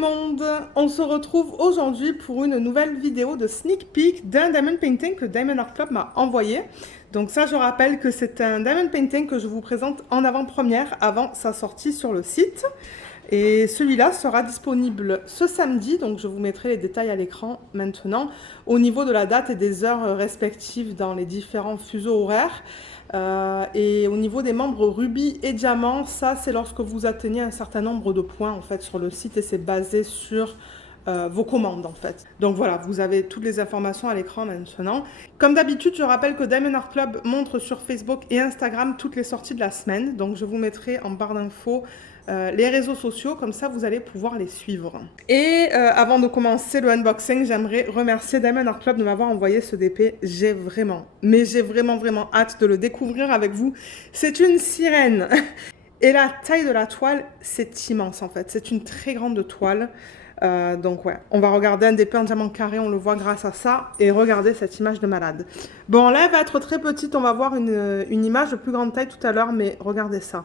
le monde, on se retrouve aujourd'hui pour une nouvelle vidéo de sneak peek d'un diamond painting que Diamond Art Club m'a envoyé. Donc ça, je rappelle que c'est un diamond painting que je vous présente en avant-première avant sa sortie sur le site. Et celui-là sera disponible ce samedi, donc je vous mettrai les détails à l'écran maintenant, au niveau de la date et des heures respectives dans les différents fuseaux horaires. Et au niveau des membres rubis et diamants, ça c'est lorsque vous atteignez un certain nombre de points en fait sur le site et c'est basé sur vos commandes en fait. Donc voilà, vous avez toutes les informations à l'écran maintenant. Comme d'habitude, je rappelle que Diamond Art Club montre sur Facebook et Instagram toutes les sorties de la semaine. Donc je vous mettrai en barre d'infos les réseaux sociaux, comme ça vous allez pouvoir les suivre. Et avant de commencer le unboxing, j'aimerais remercier Diamond Art Club de m'avoir envoyé ce DP. J'ai vraiment hâte de le découvrir avec vous. C'est une sirène. Et la taille de la toile, c'est immense en fait. C'est une très grande toile. Donc ouais, on va regarder un DP en diamant carré, on le voit grâce à ça. Et regardez cette image de malade. Bon, là, elle va être très petite. On va voir une image de plus grande taille tout à l'heure, mais regardez ça.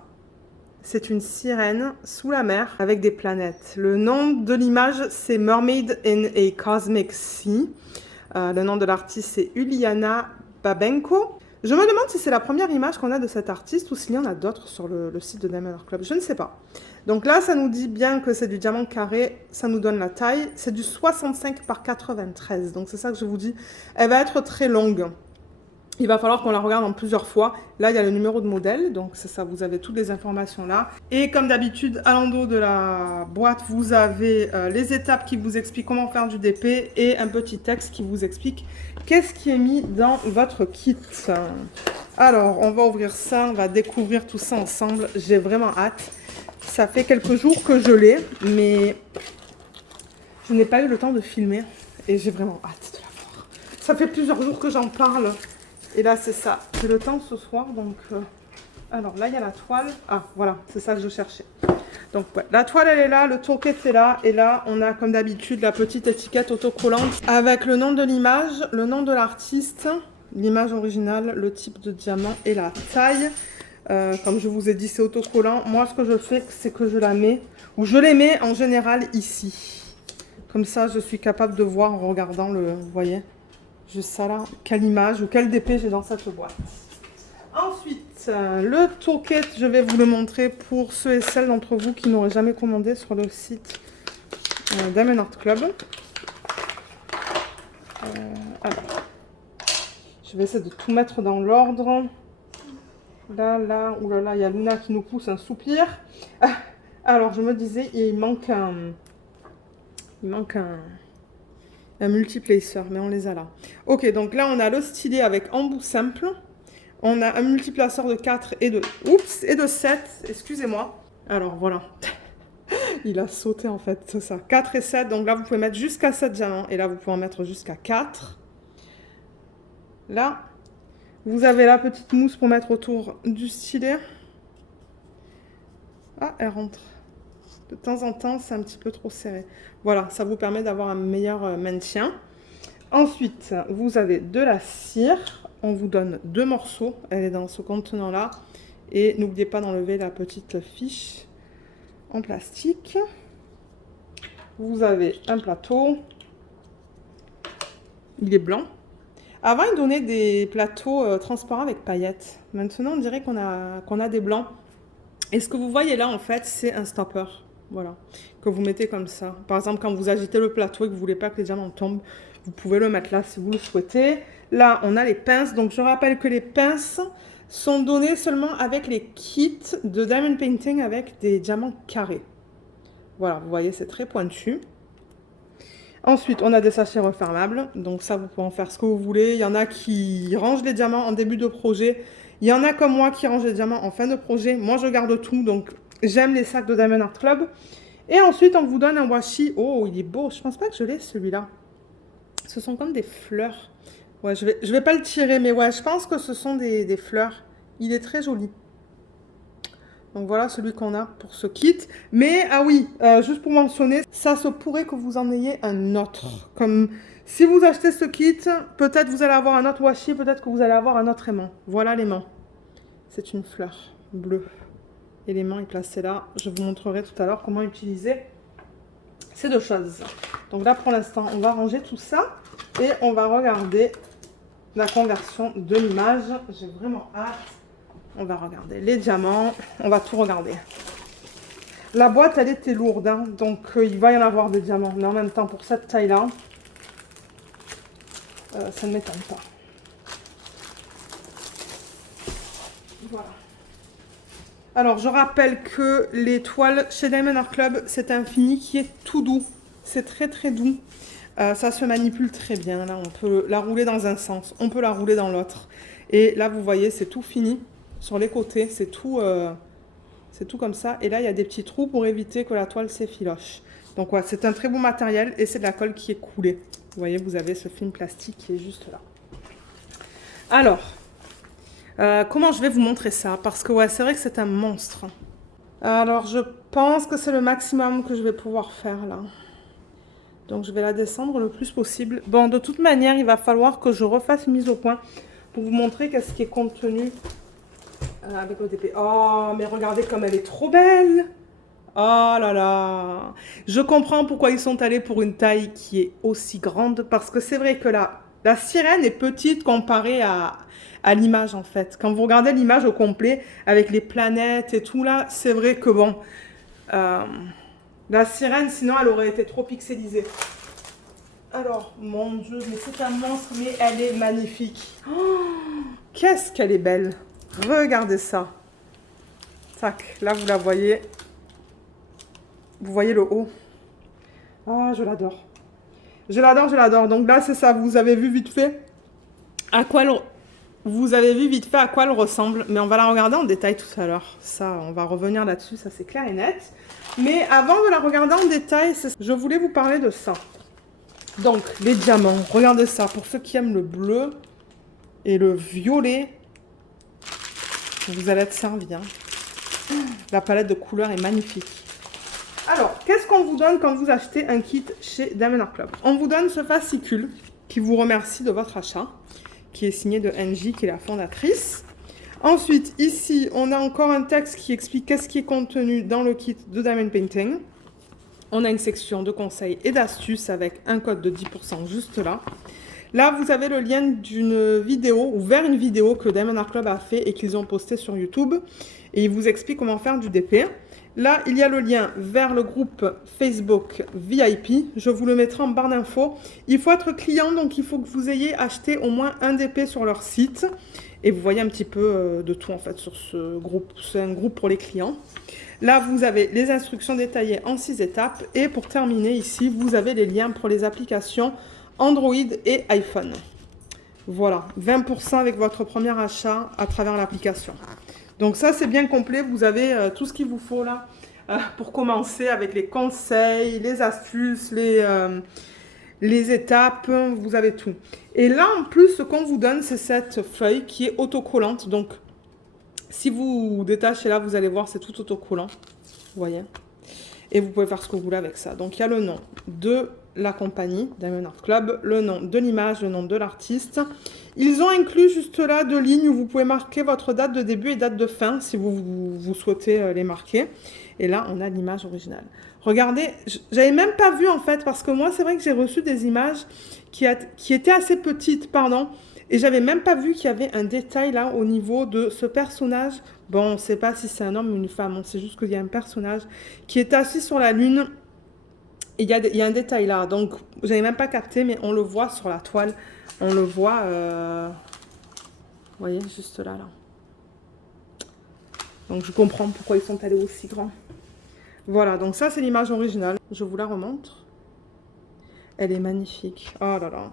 C'est une sirène sous la mer avec des planètes. Le nom de l'image, c'est Mermaid in a Cosmic Sea. Le nom de l'artiste, c'est Uliana Babenko. Je me demande si c'est la première image qu'on a de cet artiste ou s'il y en a d'autres sur le site de Diamond Art Club. Je ne sais pas. Donc là, ça nous dit bien que c'est du diamant carré. Ça nous donne la taille. C'est du 65 par 93. Donc c'est ça que je vous dis. Elle va être très longue. Il va falloir qu'on la regarde en plusieurs fois. Là, il y a le numéro de modèle, donc c'est ça, vous avez toutes les informations là. Et comme d'habitude, à l'endos de la boîte, vous avez les étapes qui vous expliquent comment faire du DP et un petit texte qui vous explique qu'est-ce qui est mis dans votre kit. Alors, on va ouvrir ça, on va découvrir tout ça ensemble. J'ai vraiment hâte. Ça fait quelques jours que je l'ai, mais je n'ai pas eu le temps de filmer et j'ai vraiment hâte de la voir. Ça fait plusieurs jours que j'en parle. Et là, c'est ça. J'ai le temps ce soir, donc... Alors là, il y a la toile. Ah, voilà, c'est ça que je cherchais. Donc, ouais, la toile, elle est là, le tourquet est là. Et là, on a, comme d'habitude, la petite étiquette autocollante avec le nom de l'image, le nom de l'artiste, l'image originale, le type de diamant et la taille. Comme je vous ai dit, c'est autocollant. Moi, ce que je fais, c'est que je la mets, ou je les mets en général ici. Comme ça, je suis capable de voir en regardant le... Vous voyez ? Juste ça là, quelle image ou quel DP j'ai dans cette boîte. Ensuite, le toolkit, je vais vous le montrer pour ceux et celles d'entre vous qui n'auraient jamais commandé sur le site Diamond Art Club. Alors, je vais essayer de tout mettre dans l'ordre. Là, oulala, il y a Luna qui nous pousse un soupir. Alors, je me disais, il manque un multiplacer, mais on les a là. Ok, donc là, on a le stylet avec embout simple. On a un multiplaceur de 4 et de... Oups, et de 7, excusez-moi. Alors, voilà. Il a sauté, en fait, c'est ça. 4 et 7, donc là, vous pouvez mettre jusqu'à 7 diamants. Et là, vous pouvez en mettre jusqu'à 4. Là, vous avez la petite mousse pour mettre autour du stylet. Ah, elle rentre. De temps en temps, c'est un petit peu trop serré. Voilà, ça vous permet d'avoir un meilleur maintien. Ensuite, vous avez de la cire. On vous donne 2 morceaux. Elle est dans ce contenant-là. Et n'oubliez pas d'enlever la petite fiche en plastique. Vous avez un plateau. Il est blanc. Avant, ils donnaient des plateaux transparents avec paillettes. Maintenant, on dirait qu'on a des blancs. Et ce que vous voyez là, en fait, c'est un stopper. Voilà, que vous mettez comme ça. Par exemple, quand vous agitez le plateau et que vous ne voulez pas que les diamants tombent, vous pouvez le mettre là si vous le souhaitez. Là, on a les pinces. Donc, je rappelle que les pinces sont données seulement avec les kits de Diamond Painting avec des diamants carrés. Voilà, vous voyez, c'est très pointu. Ensuite, on a des sachets refermables. Donc ça, vous pouvez en faire ce que vous voulez. Il y en a qui rangent les diamants en début de projet. Il y en a comme moi qui rangent les diamants en fin de projet. Moi, je garde tout. Donc, j'aime les sacs de Diamond Art Club. Et ensuite, on vous donne un washi. Oh, il est beau. Je pense pas que je l'ai, celui-là. Ce sont comme des fleurs. Ouais, je vais pas le tirer, mais ouais, je pense que ce sont des fleurs. Il est très joli. Donc voilà celui qu'on a pour ce kit. Mais, ah oui, juste pour mentionner, ça se pourrait que vous en ayez un autre. Comme si vous achetez ce kit, peut-être vous allez avoir un autre washi, peut-être que vous allez avoir un autre aimant. Voilà l'aimant. C'est une fleur bleue. Et l'aimant est placé là. Je vous montrerai tout à l'heure comment utiliser C'est deux choses. Donc là, pour l'instant, on va ranger tout ça et on va regarder la conversion de l'image. J'ai vraiment hâte. On va regarder les diamants. On va tout regarder. La boîte, elle était lourde, hein, donc il va y en avoir des diamants. Mais en même temps, pour cette taille-là, ça ne m'étonne pas. Voilà. Alors, je rappelle que les toiles chez Diamond Art Club, c'est un fini qui est tout doux. C'est très très doux. Ça se manipule très bien. Là, on peut la rouler dans un sens, on peut la rouler dans l'autre. Et là, vous voyez, c'est tout fini. Sur les côtés, c'est tout comme ça. Et là, il y a des petits trous pour éviter que la toile s'effiloche. Donc, ouais, c'est un très beau matériel et c'est de la colle qui est coulée. Vous voyez, vous avez ce film plastique qui est juste là. Alors... comment je vais vous montrer ça? Parce que ouais, c'est vrai que c'est un monstre. Alors, je pense que c'est le maximum que je vais pouvoir faire là. Donc, je vais la descendre le plus possible. Bon, de toute manière, il va falloir que je refasse une mise au point pour vous montrer qu'est-ce qui est contenu avec le DP. Oh, mais regardez comme elle est trop belle! Oh là là! Je comprends pourquoi ils sont allés pour une taille qui est aussi grande. Parce que c'est vrai que la sirène est petite comparée à l'image en fait. Quand vous regardez l'image au complet, avec les planètes et tout là, c'est vrai que bon, la sirène sinon elle aurait été trop pixelisée. Alors, mon Dieu, mais c'est un monstre, mais elle est magnifique. Oh, qu'est-ce qu'elle est belle! Regardez ça. Tac, là vous la voyez. Vous voyez le haut. Ah, je l'adore. Je l'adore, je l'adore. Donc là, c'est ça, vous avez vu vite fait à quoi elle... Vous avez vu vite fait à quoi elle ressemble, mais on va la regarder en détail tout à l'heure. Ça, on va revenir là-dessus, ça c'est clair et net. Mais avant de la regarder en détail, je voulais vous parler de ça. Donc, les diamants, regardez ça. Pour ceux qui aiment le bleu et le violet, vous allez être servis. Hein. La palette de couleurs est magnifique. Alors, qu'est-ce qu'on vous donne quand vous achetez un kit chez Diamond Art Club? On vous donne ce fascicule qui vous remercie de votre achat, qui est signé de Angie, qui est la fondatrice. Ensuite, ici, on a encore un texte qui explique qu'est-ce qui est contenu dans le kit de Diamond Painting. On a une section de conseils et d'astuces avec un code de 10% juste là. Là, vous avez le lien d'une vidéo, ou vers une vidéo que Diamond Art Club a fait et qu'ils ont posté sur YouTube. Et ils vous expliquent comment faire du DP. Là, il y a le lien vers le groupe Facebook VIP. Je vous le mettrai en barre d'infos. Il faut être client, donc il faut que vous ayez acheté au moins un DP sur leur site. Et vous voyez un petit peu de tout en fait sur ce groupe. C'est un groupe pour les clients. Là, vous avez les instructions détaillées en 6 étapes. Et pour terminer, ici, vous avez les liens pour les applications Android et iPhone. Voilà, 20% avec votre premier achat à travers l'application. Donc ça, c'est bien complet. Vous avez tout ce qu'il vous faut là pour commencer avec les conseils, les astuces, les étapes. Vous avez tout. Et là, en plus, ce qu'on vous donne, c'est cette feuille qui est autocollante. Donc, si vous détachez là, vous allez voir, c'est tout autocollant. Vous voyez? Et vous pouvez faire ce que vous voulez avec ça. Donc, il y a le nom de la compagnie, Diamond Art Club, le nom de l'image, le nom de l'artiste. Ils ont inclus juste là 2 lignes où vous pouvez marquer votre date de début et date de fin si vous souhaitez les marquer. Et là, on a l'image originale. Regardez, j'avais même pas vu en fait, parce que moi, c'est vrai que j'ai reçu des images qui étaient assez petites, pardon, et j'avais même pas vu qu'il y avait un détail là au niveau de ce personnage. Bon, on ne sait pas si c'est un homme ou une femme, on sait juste qu'il y a un personnage qui est assis sur la lune. Et il y a un détail là, donc j'avais même pas capté, mais on le voit sur la toile. On le voit, vous voyez, juste là. Donc je comprends pourquoi ils sont allés aussi grands. Voilà, donc ça c'est l'image originale. Je vous la remontre. Elle est magnifique. Oh là là.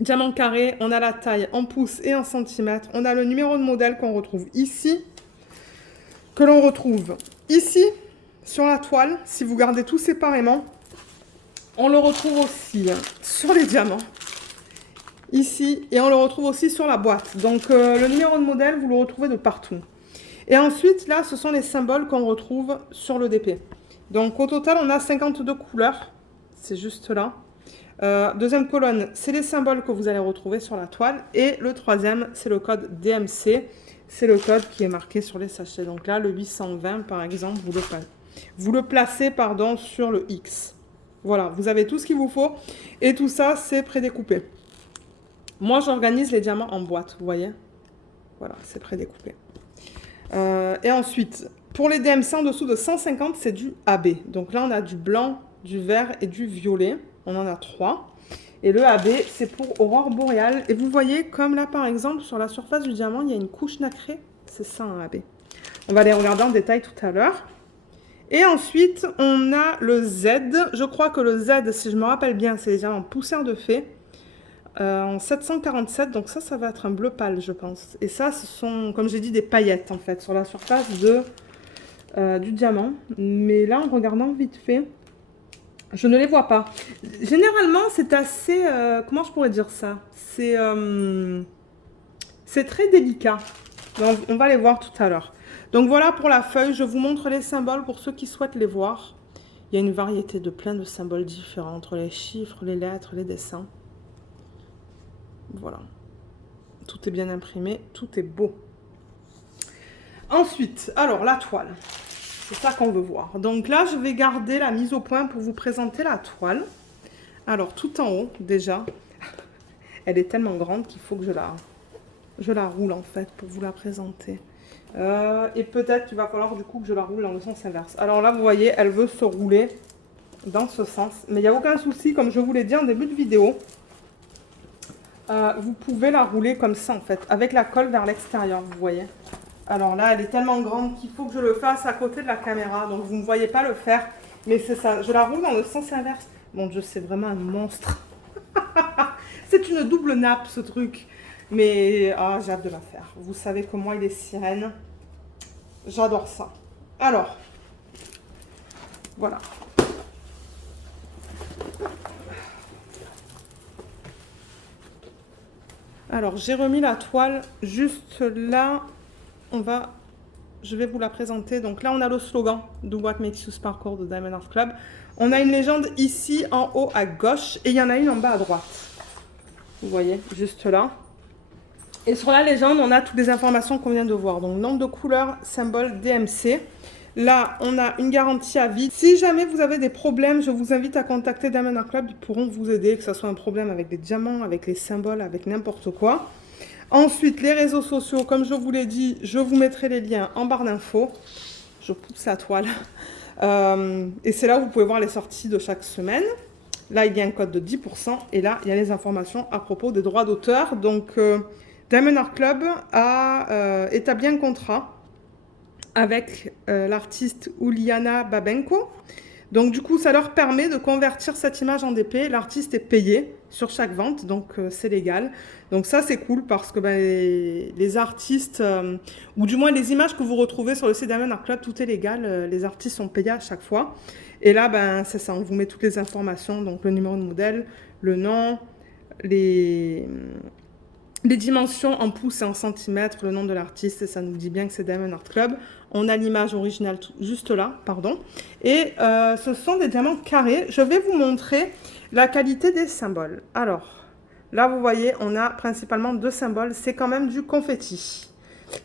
Diamant carré, on a la taille en pouces et en centimètres. On a le numéro de modèle qu'on retrouve ici, que l'on retrouve ici, sur la toile, si vous gardez tout séparément. On le retrouve aussi sur les diamants, ici, et on le retrouve aussi sur la boîte. Donc, le numéro de modèle, vous le retrouvez de partout. Et ensuite, là, ce sont les symboles qu'on retrouve sur le DP. Donc, au total, on a 52 couleurs. C'est juste là. Deuxième colonne, c'est les symboles que vous allez retrouver sur la toile. Et le troisième, c'est le code DMC. C'est le code qui est marqué sur les sachets. Donc là, le 820, par exemple, vous le placez sur le X. Voilà, vous avez tout ce qu'il vous faut. Et tout ça, c'est prédécoupé. Moi, j'organise les diamants en boîte, vous voyez. Voilà, c'est prédécoupé. Et ensuite, pour les DMC en dessous de 150, c'est du AB. Donc là, on a du blanc, du vert et du violet. On en a 3. Et le AB, c'est pour aurore boréale. Et vous voyez, comme là, par exemple, sur la surface du diamant, il y a une couche nacrée. C'est ça, un AB. On va les regarder en détail tout à l'heure. Et ensuite, on a le Z. Je crois que le Z, si je me rappelle bien, c'est les diamants poussière de fée. En 747, donc ça va être un bleu pâle, je pense. Et ça, ce sont, comme j'ai dit, des paillettes, en fait, sur la surface du diamant. Mais là, en regardant vite fait, je ne les vois pas. Généralement, c'est assez... comment je pourrais dire ça? C'est très délicat. Donc, on va les voir tout à l'heure. Donc voilà pour la feuille. Je vous montre les symboles pour ceux qui souhaitent les voir. Il y a une variété de plein de symboles différents entre les chiffres, les lettres, les dessins. Voilà. Tout est bien imprimé, tout est beau. Ensuite, alors la toile. C'est ça qu'on veut voir. Donc là, je vais garder la mise au point pour vous présenter la toile. Alors, tout en haut, déjà, elle est tellement grande qu'il faut que je la roule, en fait, pour vous la présenter. Et peut-être qu'il va falloir, du coup, que je la roule dans le sens inverse. Alors là, vous voyez, elle veut se rouler dans ce sens. Mais il n'y a aucun souci, comme je vous l'ai dit en début de vidéo. Vous pouvez la rouler comme ça, en fait, avec la colle vers l'extérieur, vous voyez. Alors là, elle est tellement grande qu'il faut que je le fasse à côté de la caméra. Donc, vous ne me voyez pas le faire. Mais c'est ça. Je la roule dans le sens inverse. Mon Dieu, c'est vraiment un monstre. C'est une double nappe, ce truc. Mais j'ai hâte de la faire. Vous savez que moi, il est sirène. J'adore ça. Alors, voilà. Alors, j'ai remis la toile juste là. Je vais vous la présenter. Donc là, on a le slogan Do What Makes You Sparkle de Diamond Art Club. On a une légende ici en haut à gauche et il y en a une en bas à droite. Vous voyez, juste là. Et sur la légende, on a toutes les informations qu'on vient de voir. Donc, nombre de couleurs, symbole, DMC. Là, on a une garantie à vie. Si jamais vous avez des problèmes, je vous invite à contacter Diamond Art Club. Ils pourront vous aider, que ce soit un problème avec les diamants, avec les symboles, avec n'importe quoi. Ensuite, les réseaux sociaux, comme je vous l'ai dit, je vous mettrai les liens en barre d'infos. Je pousse la toile. Et c'est là où vous pouvez voir les sorties de chaque semaine. Là, il y a un code de 10%. Et là, il y a les informations à propos des droits d'auteur. Donc, Diamond Art Club a établi un contrat avec l'artiste Uliana Babenko. Donc du coup, ça leur permet de convertir cette image en DP. L'artiste est payé sur chaque vente, donc c'est légal. Donc ça, c'est cool parce que les artistes, ou du moins les images que vous retrouvez sur le site Diamond Art Club, tout est légal. Les artistes sont payés à chaque fois. Et là, c'est ça, on vous met toutes les informations, donc le numéro de modèle, le nom, les dimensions en pouces et en centimètres, le nom de l'artiste, et ça nous dit bien que c'est Diamond Art Club. On a l'image originale juste là, pardon. Et ce sont des diamants carrés. Je vais vous montrer la qualité des symboles. Alors, là, vous voyez, on a principalement 2 symboles. C'est quand même du confetti.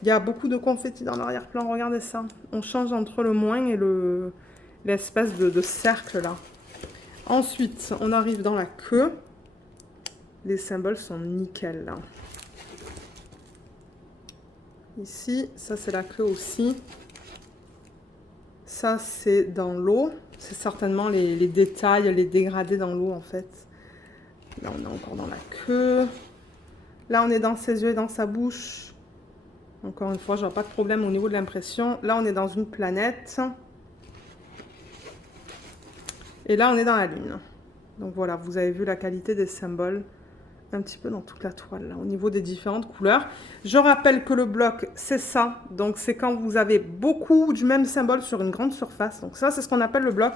Il y a beaucoup de confetti dans l'arrière-plan. Regardez ça. On change entre le moins et l'espèce de cercle là. Ensuite, on arrive dans la queue. Les symboles sont nickel là. Ici, ça c'est la queue aussi. Ça c'est dans l'eau. C'est certainement les détails, les dégradés dans l'eau en fait. Là on est encore dans la queue. Là on est dans ses yeux et dans sa bouche. Encore une fois, je n'aurai pas de problème au niveau de l'impression. Là on est dans une planète. Et là on est dans la lune. Donc voilà, vous avez vu la qualité des symboles. Un petit peu dans toute la toile, là, au niveau des différentes couleurs. Je rappelle que le bloc, c'est ça. Donc, c'est quand vous avez beaucoup du même symbole sur une grande surface. Donc, ça, c'est ce qu'on appelle le bloc.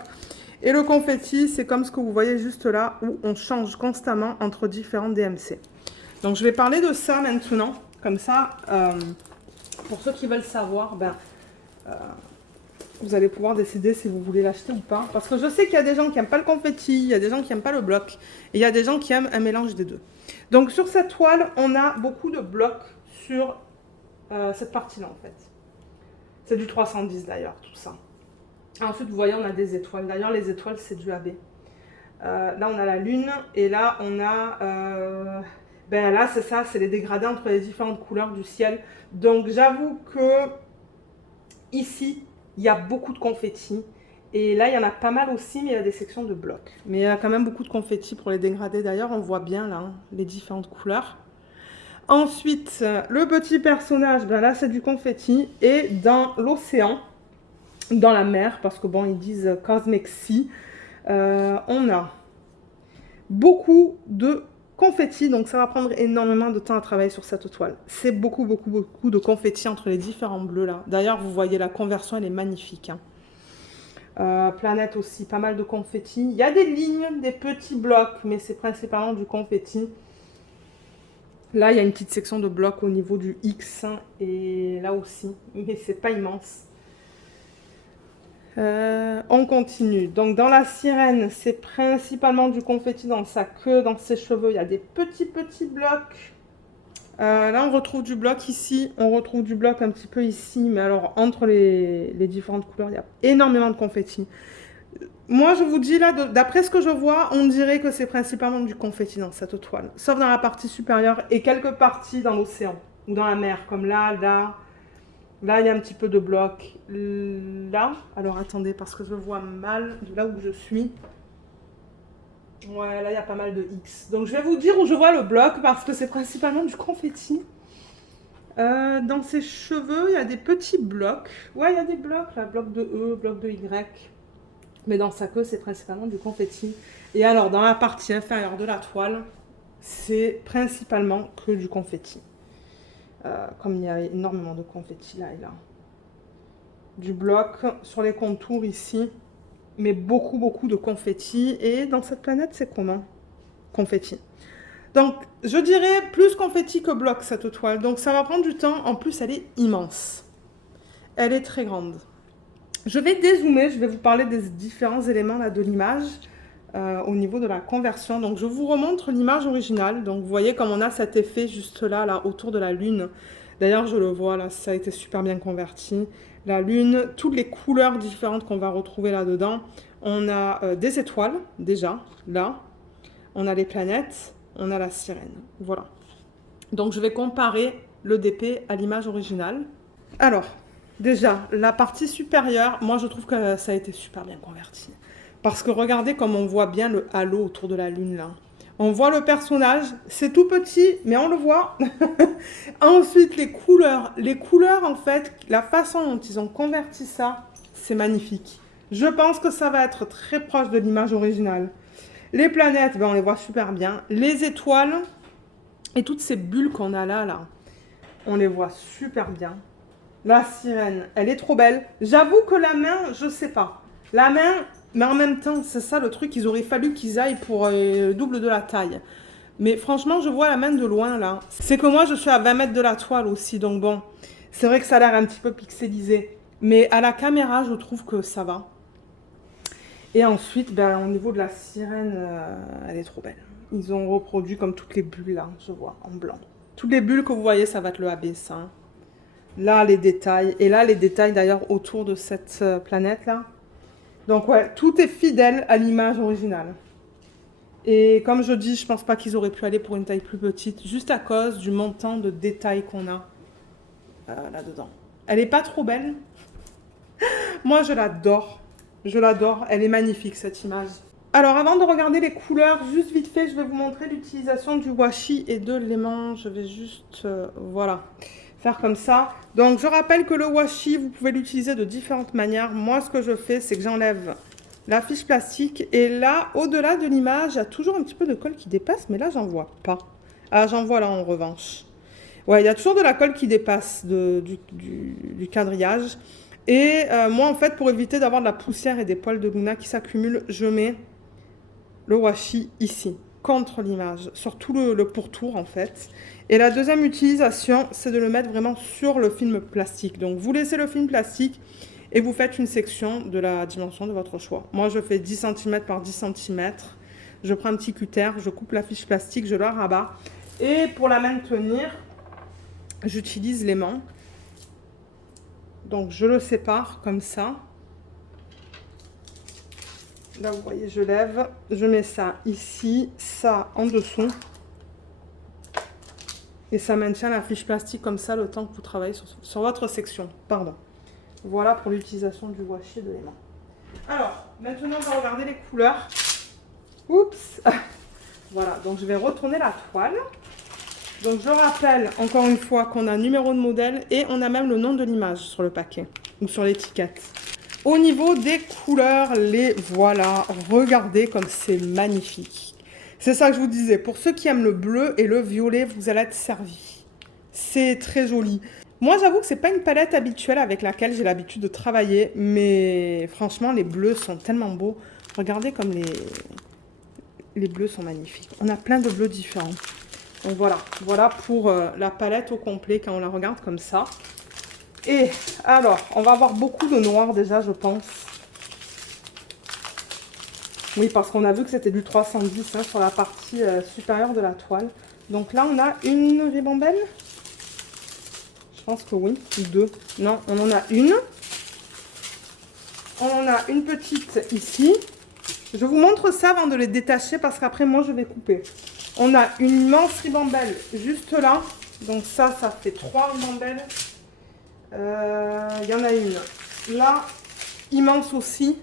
Et le confetti, c'est comme ce que vous voyez juste là, où on change constamment entre différents DMC. Donc, je vais parler de ça maintenant. Comme ça, pour ceux qui veulent savoir, vous allez pouvoir décider si vous voulez l'acheter ou pas. Parce que je sais qu'il y a des gens qui n'aiment pas le confetti, il y a des gens qui n'aiment pas le bloc. Et il y a des gens qui aiment un mélange des deux. Donc sur cette toile, on a beaucoup de blocs sur cette partie-là en fait. C'est du 310 d'ailleurs, tout ça. Ensuite, vous voyez, on a des étoiles. D'ailleurs, les étoiles, c'est du AB. Là, on a la lune et là, on a... ben là, c'est ça, c'est les dégradés entre les différentes couleurs du ciel. Donc, j'avoue que ici, il y a beaucoup de confettis. Et là, il y en a pas mal aussi, mais il y a des sections de blocs. Mais il y a quand même beaucoup de confettis pour les dégradés. D'ailleurs, on voit bien là, hein, les différentes couleurs. Ensuite, le petit personnage, ben là, c'est du confetti. Et dans l'océan, dans la mer, parce que bon, ils disent Cosmic Sea, on a beaucoup de confettis, donc ça va prendre énormément de temps à travailler sur cette toile. C'est beaucoup, beaucoup, beaucoup de confettis entre les différents bleus là. D'ailleurs, vous voyez, la conversion, elle est magnifique. Hein. Planète aussi, pas mal de confettis. Il y a des lignes, des petits blocs, mais c'est principalement du confetti. Là, il y a une petite section de blocs au niveau du X, et là aussi, mais c'est pas immense. On continue. Donc dans la sirène, c'est principalement du confetti dans sa queue, dans ses cheveux. Il y a des petits blocs. Là, on retrouve du bloc ici. On retrouve du bloc un petit peu ici. Mais alors, entre les différentes couleurs, il y a énormément de confetti. Moi, je vous dis là, d'après ce que je vois, on dirait que c'est principalement du confetti dans cette toile. Sauf dans la partie supérieure et quelques parties dans l'océan ou dans la mer, comme là, là. Là, il y a un petit peu de bloc. Là, alors attendez, parce que je vois mal de là où je suis. Ouais, là, il y a pas mal de X. Donc, je vais vous dire où je vois le bloc, parce que c'est principalement du confetti. Dans ses cheveux, il y a des petits blocs. Ouais, il y a des blocs, là, bloc de E, bloc de Y. Mais dans sa queue, c'est principalement du confetti. Et alors, dans la partie inférieure de la toile, c'est principalement que du confetti. Comme il y a énormément de confetti là et là. Du bloc sur les contours ici, mais beaucoup de confetti. Et dans cette planète, c'est comment? Confetti. Donc, je dirais plus confetti que bloc cette toile. Donc, ça va prendre du temps. En plus, elle est immense. Elle est très grande. Je vais dézoomer, je vais vous parler des différents éléments là, de l'image. Au niveau de la conversion. Donc je vous remontre l'image originale. Donc vous voyez comme on a cet effet juste là, là autour de la lune. D'ailleurs je le vois là, ça a été super bien converti. La lune, toutes les couleurs différentes qu'on va retrouver là-dedans. On a des étoiles déjà, là. On a les planètes, on a la sirène. Voilà. Donc je vais comparer le DP à l'image originale. Alors, déjà, la partie supérieure, moi je trouve que ça a été super bien converti. Parce que regardez comme on voit bien le halo autour de la lune là. On voit le personnage, c'est tout petit, mais on le voit. Ensuite, les couleurs. Les couleurs, en fait, la façon dont ils ont converti ça, c'est magnifique. Je pense que ça va être très proche de l'image originale. Les planètes, ben, on les voit super bien. Les étoiles et toutes ces bulles qu'on a là, on les voit super bien. La sirène, elle est trop belle. J'avoue que la main, je sais pas. La main, mais en même temps, c'est ça le truc, il aurait fallu qu'ils aillent pour le double de la taille. Mais franchement, je vois la main de loin, là. C'est que moi, je suis à 20 mètres de la toile aussi, donc bon. C'est vrai que ça a l'air un petit peu pixelisé. Mais à la caméra, je trouve que ça va. Et ensuite, ben, au niveau de la sirène, elle est trop belle. Ils ont reproduit comme toutes les bulles, là, je vois, en blanc. Toutes les bulles que vous voyez, ça va être le ABC. Hein. Là, les détails. Et là, les détails, d'ailleurs, autour de cette planète-là. Donc, ouais, tout est fidèle à l'image originale. Et comme je dis, je pense pas qu'ils auraient pu aller pour une taille plus petite, juste à cause du montant de détails qu'on a là-dedans. Elle est pas trop belle. Moi, je l'adore. Je l'adore. Elle est magnifique, cette image. Alors, avant de regarder les couleurs, juste vite fait, je vais vous montrer l'utilisation du washi et de l'aimant. Je vais juste, voilà, faire comme ça. Donc, je rappelle que le washi, vous pouvez l'utiliser de différentes manières. Moi, ce que je fais, c'est que j'enlève la fiche plastique. Et là, au-delà de l'image, il y a toujours un petit peu de colle qui dépasse, mais là, j'en vois pas. Ah, j'en vois là, en revanche. Ouais, il y a toujours de la colle qui dépasse du quadrillage. Et moi, en fait, pour éviter d'avoir de la poussière et des poils de Luna qui s'accumulent, je mets le washi ici, contre l'image, sur tout le pourtour en fait. Et la deuxième utilisation, c'est de le mettre vraiment sur le film plastique. Donc vous laissez le film plastique et vous faites une section de la dimension de votre choix. Moi je fais 10 cm par 10 cm. Je prends un petit cutter, je coupe la fiche plastique, je la rabats. Et pour la maintenir, j'utilise l'aimant. Donc je le sépare comme ça. Là, vous voyez, je lève. Je mets ça ici, ça en dessous. Et ça maintient la fiche plastique comme ça le temps que vous travaillez sur votre section. Pardon. Voilà pour l'utilisation du washi de l'aimant. Alors, maintenant, on va regarder les couleurs. Oups. Voilà, donc je vais retourner la toile. Donc, je rappelle encore une fois qu'on a numéro de modèle et on a même le nom de l'image sur le paquet ou sur l'étiquette. Au niveau des couleurs, les voilà. Regardez comme c'est magnifique. C'est ça que je vous disais. Pour ceux qui aiment le bleu et le violet, vous allez être servis. C'est très joli. Moi, j'avoue que c'est pas une palette habituelle avec laquelle j'ai l'habitude de travailler, mais franchement, les bleus sont tellement beaux. Regardez comme les bleus sont magnifiques. On a plein de bleus différents. Donc voilà pour la palette au complet quand on la regarde comme ça. Et alors, on va avoir beaucoup de noir déjà, je pense. Oui, parce qu'on a vu que c'était du 310 hein, sur la partie supérieure de la toile. Donc là, on a une ribambelle. Je pense que oui, ou deux. Non, on en a une. On en a une petite ici. Je vous montre ça avant de les détacher parce qu'après, moi, je vais couper. On a une immense ribambelle juste là. Donc ça fait 3 ribambelles. Il y en a une là, immense aussi.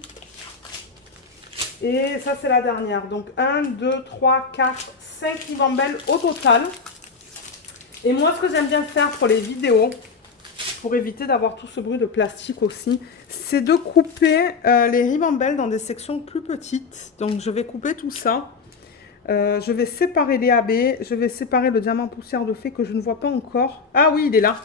Et ça, c'est la dernière. Donc 1, 2, 3, 4, 5 ribambelles au total. Et moi, ce que j'aime bien faire pour les vidéos, pour éviter d'avoir tout ce bruit de plastique aussi, c'est de couper les ribambelles dans des sections plus petites. Donc, je vais couper tout ça. Je vais séparer les AB. Je vais séparer le diamant poussière de fée que je ne vois pas encore. Ah oui, il est là.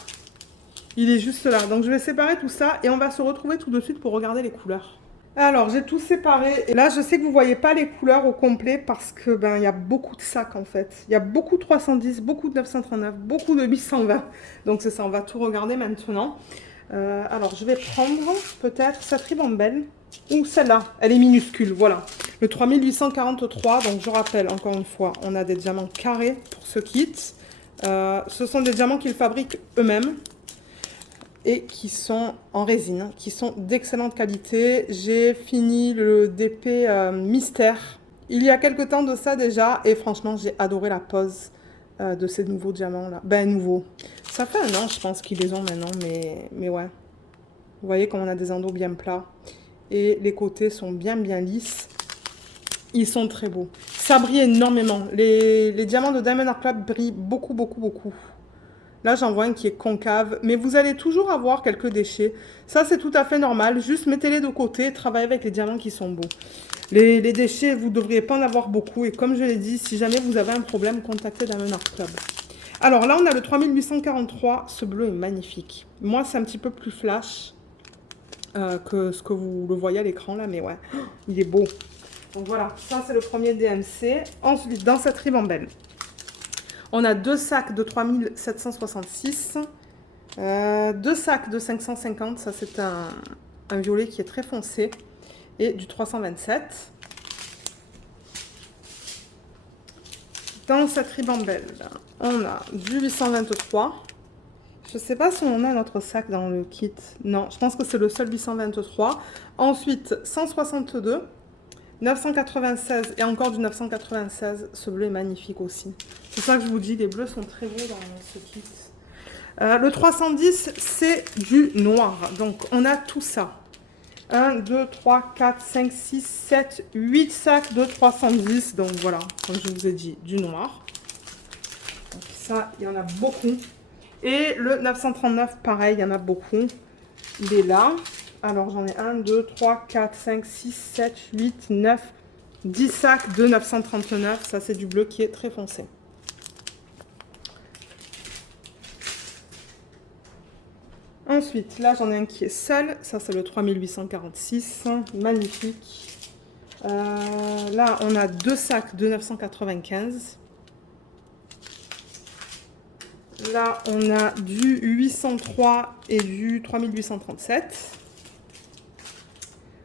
Il est juste là. Donc, je vais séparer tout ça et on va se retrouver tout de suite pour regarder les couleurs. Alors, j'ai tout séparé. Et là, je sais que vous ne voyez pas les couleurs au complet parce que il y a beaucoup de sacs en fait. Il y a beaucoup de 310, beaucoup de 939, beaucoup de 820. Donc, c'est ça, on va tout regarder maintenant. Alors, je vais prendre peut-être cette ribambelle ou celle-là. Elle est minuscule, voilà. Le 3843. Donc, je rappelle encore une fois, on a des diamants carrés pour ce kit. Ce sont des diamants qu'ils fabriquent eux-mêmes. Et qui sont en résine, qui sont d'excellente qualité. J'ai fini le DP Mystère il y a quelques temps de ça déjà, et franchement, j'ai adoré la pose de ces nouveaux diamants-là. Ben, nouveaux. Ça fait un an, je pense, qu'ils les ont maintenant, mais ouais. Vous voyez comme on a des endos bien plats, et les côtés sont bien lisses. Ils sont très beaux. Ça brille énormément. Les diamants de Diamond Art Club brillent beaucoup. Là, j'en vois un qui est concave, mais vous allez toujours avoir quelques déchets. Ça, c'est tout à fait normal. Juste mettez-les de côté, travaillez avec les diamants qui sont beaux. Les déchets, vous ne devriez pas en avoir beaucoup. Et comme je l'ai dit, si jamais vous avez un problème, contactez Diamond Art Club. Alors là, on a le 3843. Ce bleu est magnifique. Moi, c'est un petit peu plus flash que ce que vous le voyez à l'écran là, mais ouais, il est beau. Donc voilà, ça, c'est le premier DMC. Ensuite, dans cette ribambelle, on a 2 sacs de 3766, 2 sacs de 550, ça c'est un violet qui est très foncé, et du 327. Dans cette ribambelle, on a du 823. Je ne sais pas si on a notre sac dans le kit. Non, je pense que c'est le seul 823. Ensuite, 162. 996 et encore du 996, ce bleu est magnifique aussi. C'est ça que je vous dis, les bleus sont très beaux dans ce kit. Le 310, c'est du noir. Donc, on a tout ça. 1, 2, 3, 4, 5, 6, 7, 8 sacs de 310. Donc, voilà, comme je vous ai dit, du noir. Donc, ça, il y en a beaucoup. Et le 939, pareil, il y en a beaucoup. Il est là. Alors, j'en ai 1, 2, 3, 4, 5, 6, 7, 8, 9, 10 sacs de 939. Ça, c'est du bleu qui est très foncé. Ensuite, là, j'en ai un qui est seul. Ça, c'est le 3846. Magnifique. Là, on a 2 sacs de 995. Là, on a du 803 et du 3837.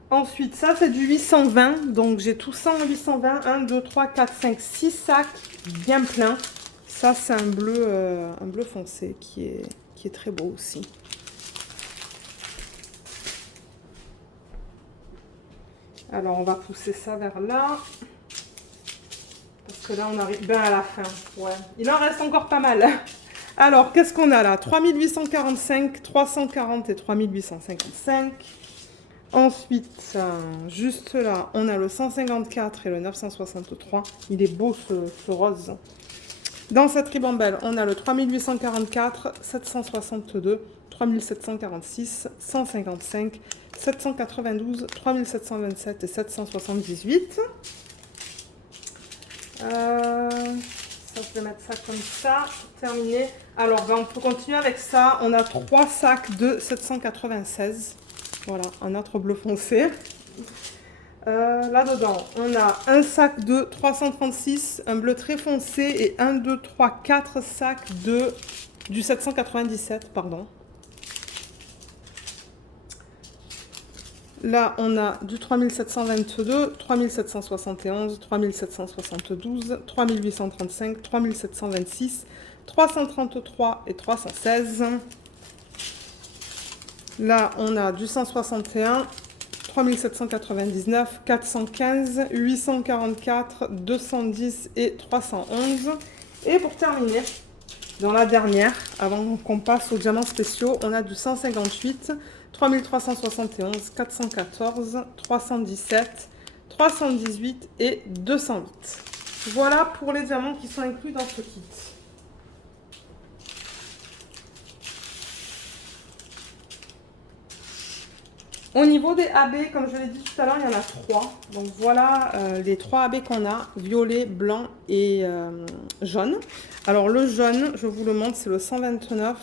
Ensuite, ça, c'est du 820. Donc, j'ai tout ça en 820. 1, 2, 3, 4, 5, 6 sacs bien pleins. Ça, c'est un bleu foncé qui est très beau aussi. Alors, on va pousser ça vers là. Parce que là, on arrive bien à la fin. Ouais. Il en reste encore pas mal. Alors, qu'est-ce qu'on a là? 3845, 340 et 3855. Ensuite, juste là, on a le 154 et le 963. Il est beau ce rose. Dans cette ribambelle, on a le 3844, 762, 3746, 155, 792, 3727 et 778. Ça, je vais mettre ça comme ça, terminé. Alors, ben, on peut continuer avec ça. On a 3 sacs de 796. Voilà, un autre bleu foncé. Là-dedans, on a un sac de 336, un bleu très foncé et 1, 2, 3, 4 sacs du 797, pardon. Là, on a du 3722, 3771, 3772, 3835, 3726, 333 et 316. Là, on a du 161, 3799, 415, 844, 210 et 311. Et pour terminer, dans la dernière, avant qu'on passe aux diamants spéciaux, on a du 158, 3371, 414, 317, 318 et 208. Voilà pour les diamants qui sont inclus dans ce kit. Au niveau des AB, comme je l'ai dit tout à l'heure, il y en a 3. Donc voilà les 3 AB qu'on a, violet, blanc et jaune. Alors le jaune, je vous le montre, c'est le 129.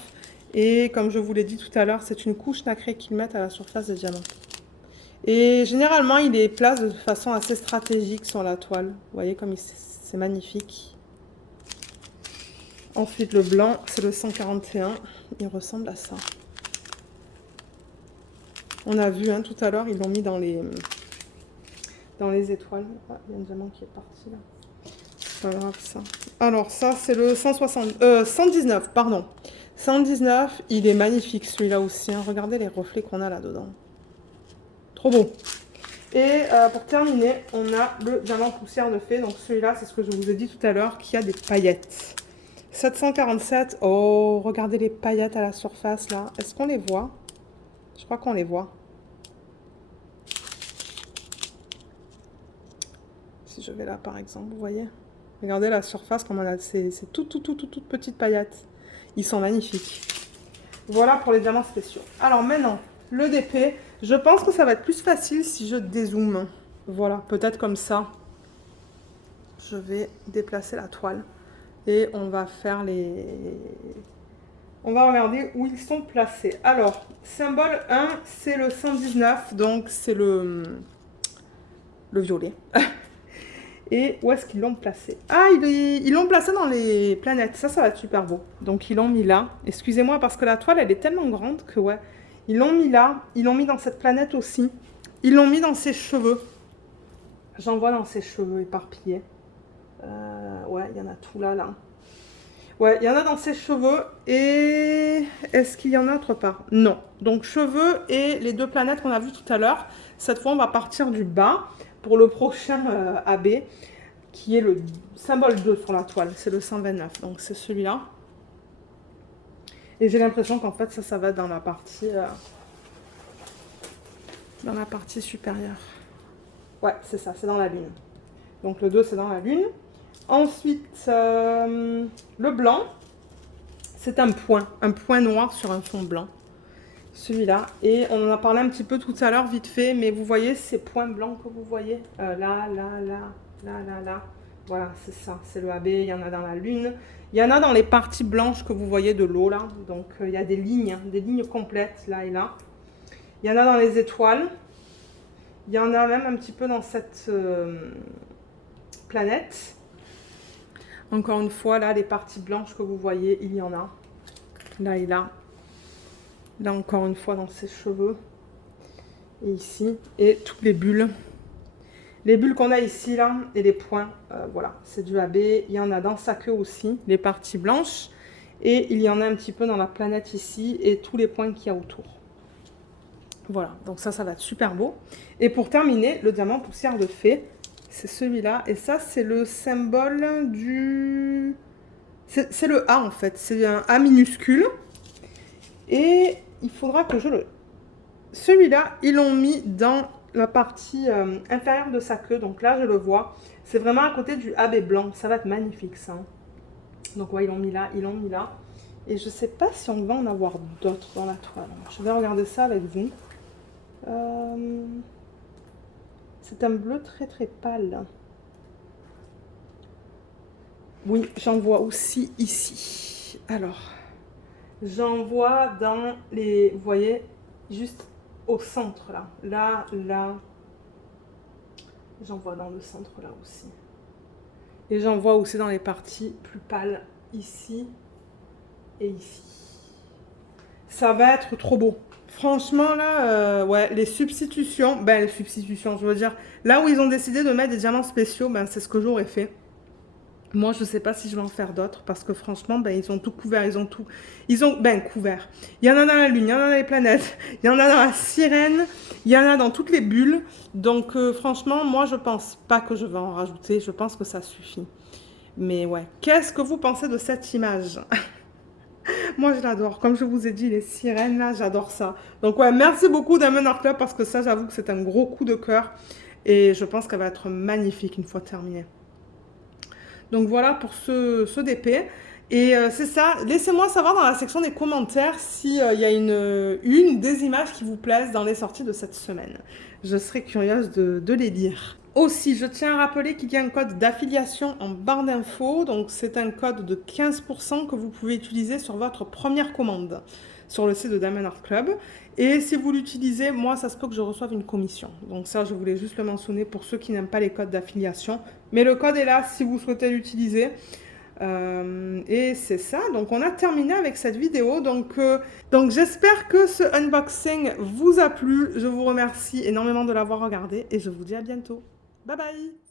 Et comme je vous l'ai dit tout à l'heure, c'est une couche nacrée qu'ils mettent à la surface des diamants. Et généralement, il est place de façon assez stratégique sur la toile. Vous voyez comme c'est magnifique. Ensuite, le blanc, c'est le 141. Il ressemble à ça. On a vu tout à l'heure, ils l'ont mis dans les étoiles. Ah, il y a un diamant qui est parti là. C'est pas grave ça. Alors ça, c'est le 119, pardon. 119, il est magnifique celui-là aussi. Regardez les reflets qu'on a là-dedans. Trop beau. Et pour terminer, on a le diamant poussière de fée. Donc celui-là, c'est ce que je vous ai dit tout à l'heure, qui a des paillettes. 747. Oh, regardez les paillettes à la surface là. Est-ce qu'on les voit? Je crois qu'on les voit. Si je vais là par exemple, vous voyez? Regardez la surface, comme on a, c'est toutes petites paillettes. Ils sont magnifiques. Voilà pour les diamants spéciaux. Alors maintenant, le DP, je pense que ça va être plus facile si je dézoome. Voilà, peut-être comme ça. Je vais déplacer la toile. Et on va faire les... On va regarder où ils sont placés. Alors, symbole 1, c'est le 119, donc c'est le violet. Et où est-ce qu'ils l'ont placé? Ah, ils l'ont placé dans les planètes. Ça va être super beau. Donc, ils l'ont mis là. Excusez-moi, parce que la toile, elle est tellement grande que, ouais. Ils l'ont mis là. Ils l'ont mis dans cette planète aussi. Ils l'ont mis dans ses cheveux. J'en vois dans ses cheveux éparpillés. Ouais, il y en a tout là. Ouais, il y en a dans ses cheveux. Et est-ce qu'il y en a autre part? Non. Donc, cheveux et les 2 planètes qu'on a vues tout à l'heure. Cette fois, on va partir du bas pour le prochain AB, qui est le symbole 2 sur la toile. C'est le 129. Donc, c'est celui-là. Et j'ai l'impression qu'en fait, ça va dans la partie supérieure. Ouais, c'est ça, c'est dans la lune. Donc, le 2, c'est dans la lune. Ensuite, le blanc, c'est un point noir sur un fond blanc. Celui-là. Et on en a parlé un petit peu tout à l'heure, vite fait, mais vous voyez ces points blancs que vous voyez là. Voilà, c'est ça, c'est le AB, il y en a dans la lune. Il y en a dans les parties blanches que vous voyez de l'eau, là. Donc, il y a des lignes complètes, là et là. Il y en a dans les étoiles. Il y en a même un petit peu dans cette planète. Encore une fois, là, les parties blanches que vous voyez, il y en a. Là et là. Là, encore une fois, dans ses cheveux. Et ici. Et toutes les bulles. Les bulles qu'on a ici, là, et les points, voilà, c'est du AB. Il y en a dans sa queue aussi, les parties blanches. Et il y en a un petit peu dans la planète ici, et tous les points qu'il y a autour. Voilà, donc ça va être super beau. Et pour terminer, le diamant poussière de fée, c'est celui-là. Et ça, c'est le symbole du... C'est le A en fait, c'est un A minuscule. Et il faudra que je le... Celui-là, ils l'ont mis dans la partie inférieure de sa queue. Donc là, je le vois. C'est vraiment à côté du AB blanc. Ça va être magnifique, ça. Donc ouais, ils l'ont mis là, ils l'ont mis là. Et je sais pas si on va en avoir d'autres dans la toile. Je vais regarder ça avec vous. C'est un bleu très très pâle. Oui, j'en vois aussi ici. Alors, j'en vois dans les... Vous voyez, juste au centre là. Là, là. J'en vois dans le centre là aussi. Et j'en vois aussi dans les parties plus pâles, ici et ici. Ça va être trop beau. Franchement, là, ouais, les substitutions, je veux dire, là où ils ont décidé de mettre des diamants spéciaux, c'est ce que j'aurais fait. Moi, je sais pas si je vais en faire d'autres, parce que franchement, ils ont tout couvert, couvert. Il y en a dans la Lune, il y en a dans les planètes, il y en a dans la sirène, il y en a dans toutes les bulles. Donc, franchement, moi, je pense pas que je vais en rajouter, je pense que ça suffit. Mais ouais, qu'est-ce que vous pensez de cette image? Moi, je l'adore. Comme je vous ai dit, les sirènes, là, j'adore ça. Donc, ouais, merci beaucoup Diamond Art Club parce que ça, j'avoue que c'est un gros coup de cœur. Et je pense qu'elle va être magnifique une fois terminée. Donc, voilà pour ce DP. Et c'est ça. Laissez-moi savoir dans la section des commentaires s'il y a une ou des images qui vous plaisent dans les sorties de cette semaine. Je serais curieuse de les lire. Aussi, je tiens à rappeler qu'il y a un code d'affiliation en barre d'infos. Donc, c'est un code de 15% que vous pouvez utiliser sur votre première commande sur le site de Diamond Art Club. Et si vous l'utilisez, moi, ça se peut que je reçoive une commission. Donc ça, je voulais juste le mentionner pour ceux qui n'aiment pas les codes d'affiliation. Mais le code est là si vous souhaitez l'utiliser. Et c'est ça, donc on a terminé avec cette vidéo. Donc j'espère que ce unboxing vous a plu. Je vous remercie énormément de l'avoir regardé et je vous dis à bientôt. Bye bye!